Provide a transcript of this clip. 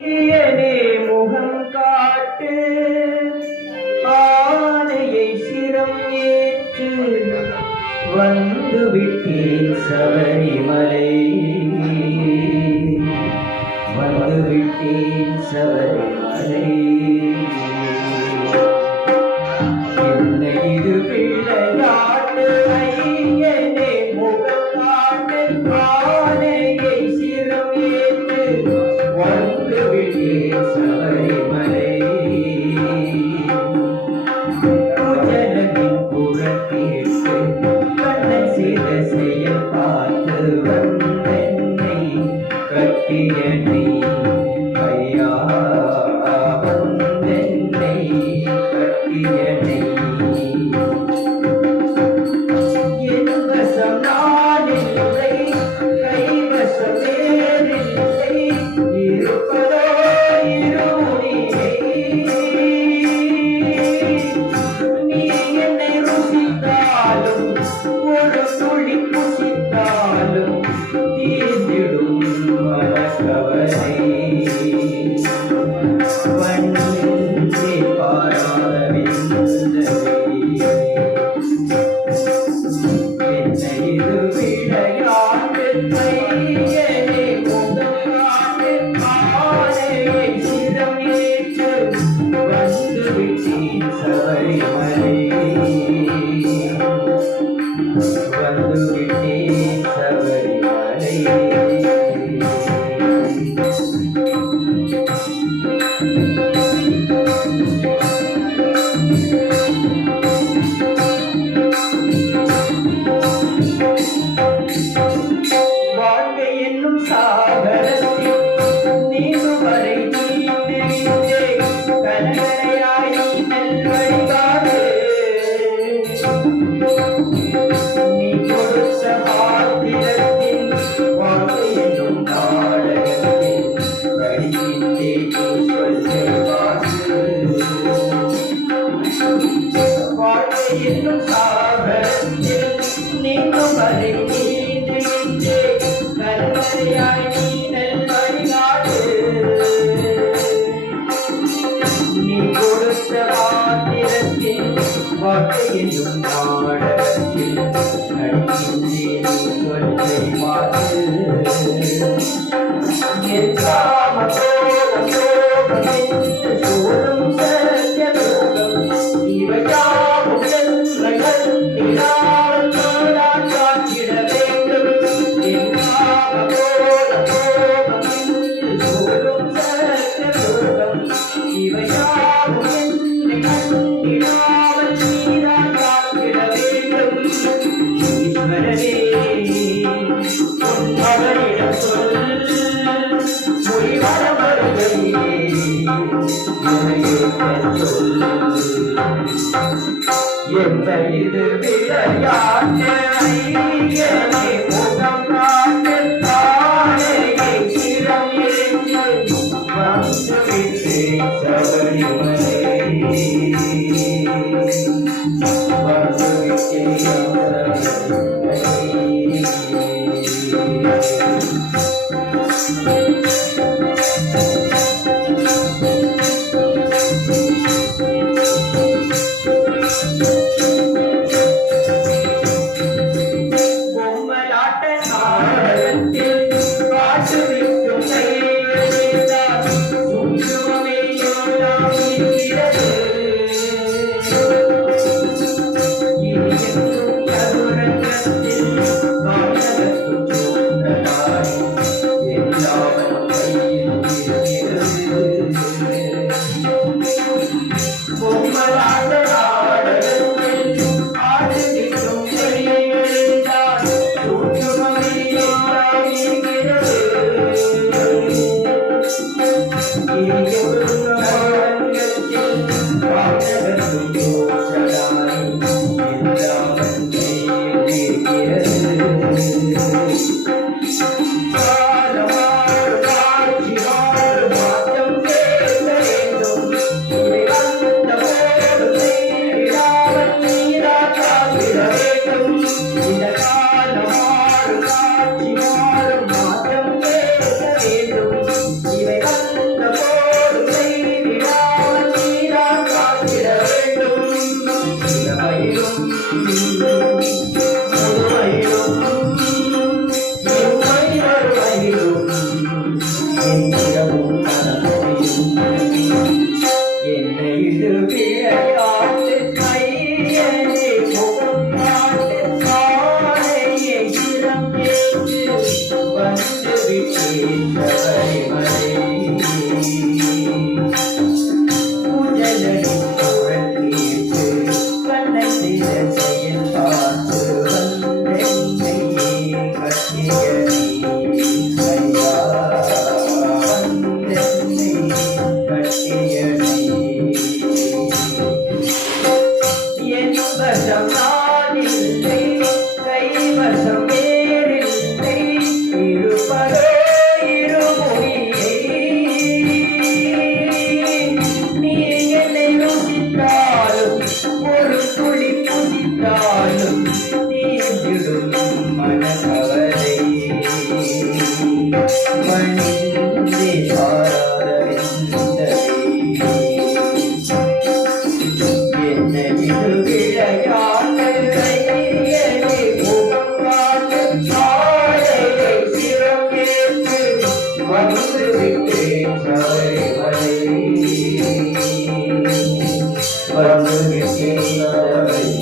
ஐயனே முகம் காட்டு ஆனையை சிரம் ஏற்று வந்து விட்டேன் சபரிமலை வந்து விட்டேன் சபரிமலை என்ன இது பிள்ளையாட்டு ஐயனே முகம் காட்டு ஆனையை சிரம் ஏற்று வந்து விட்டேன் சபரிமலை பூஜனத்தின் குரல் கேட்டு கண்ணன் செய்த செயல் பார்த்து வந்தென்னை கட்டியனை ஐயா வந்தென்னை கட்டியனை என் வசம் நானில்லை கைவசம் வேறில்லை இருப்பதோ இருமுடியை நீ என்னை ருசித்தாலும் ஒரு துளி புசித்தாலும் தீர்ந்திடும் மனக்கவலை வண்ணே பாராத விந்தவை என்ன இது விளையாட்டு ஐயனே முகம் காட்டு ஆனையை சிரம் ஏற்று வந்து விட்டேன் சபரிமலை வந்து விட்டேன் சபரிமலை வாழ்க்கை என்னும் சாகரத்தில் நீந்தும் வரை நீந்தே கனகரையாய் நல்வழிகாடு நீ கொடுத்த பாத்திரத்தில் வாழ்க்கை என்னும் நாடகத்தில் வழியின்றே வாழ்க்கை என்னும் சாகரத்தில் நீந்தும் வரை நீந்தே கனகரையாய் நல்வழிகாடு நீ கொடுத்த பாத்திரத்தில் வாழ்க்கை என்னும் நாடகத்தில் நடிக்கின்றே சொல்லை மாற்று என் காம சோகம் சோகமென்று சோறும் சத்தியலோகம் இவையாவும் எல்லைகள் நிலாவல் நான் காத்திட வேண்டும் என் காம சோகம் சோகமென்று சோறும் சத்தியலோகம் இவையாவும் எல்லைகள் நிலாவல் நீதான் காத்திட வேண்டும் ஈஸ்வரனே உன் மகனிடம் சொல் மொழி வரமருகையே சொல் என்ன இது விளையாட்டு ஐயனே முகம் காட்டு ஆனையை சிரம் ஏற்று வந்து விட்டேன் சபரிமலை வந்து விட்டேன் பொம்மலாட்ட நாடகத்தில் காட்டு வைக்கும் கையெழுத்தான் சுற்றுமே எல்லாம் இருக்கிறது இனியும் கருரங்கத்தில் வானகத்தும் சூழ்ந்ததாய் எல்லாவன் கையில் இருக்கிறது பொம்மலாட்ட நாடகத்தில் ஆடு நிற்கும் கையெழுத்தான் சுற்றுமே எல்லாம் இருக்கிறது இவை என்ன இது விளையாட்டு கையனே முகமாட்டு காலையை இறங்கேற்று வந்து விட்டேன் சபரிமலை பூஜலடி குரல் கேட்டு கண்ணை திரையில் பார்த்து வந்தென்னை கட்டிய ஐயா வந்தென்னை கட்டிய வசம் நானில்லை கைவசம் வேறில்லை இருப்பதோ இருமொழியை நீ என்னை ருசித்தாலும் ஒரு துளி புசித்தாலும் தீர்ந்திடும் மனக்கவலை மணிந்தே சாராத வெந்தவே என்ன இது வந்து விட்டேன் சபரிமலை வந்து விட்டேன்